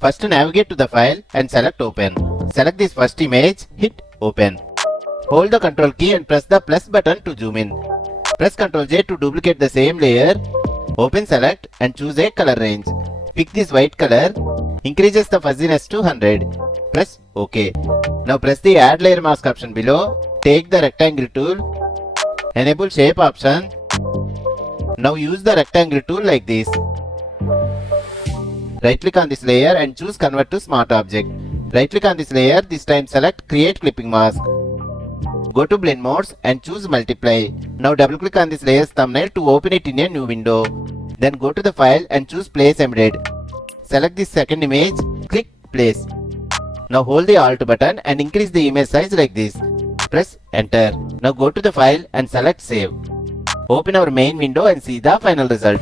First navigate to the file and select open. Select this first image, hit open. Hold the Ctrl key and press the plus button to zoom in. Press Ctrl J to duplicate the same layer. Open select and choose a color range. Pick this white color. Increases the fuzziness to 100. Press OK. Now press the add layer mask option below. Take the rectangle tool. Enable shape option. Now use the rectangle tool like this. Right click on this layer and choose convert to smart object. Right click on this layer, this time select create clipping mask. Go to blend modes and choose multiply. Now double click on this layer's thumbnail to open it in a new window. Then go to the file and choose place embedded. Select this second image, click place. Now hold the alt button and increase the image size like this. Press enter. Now go to the file and select save. Open our main window and see the final result.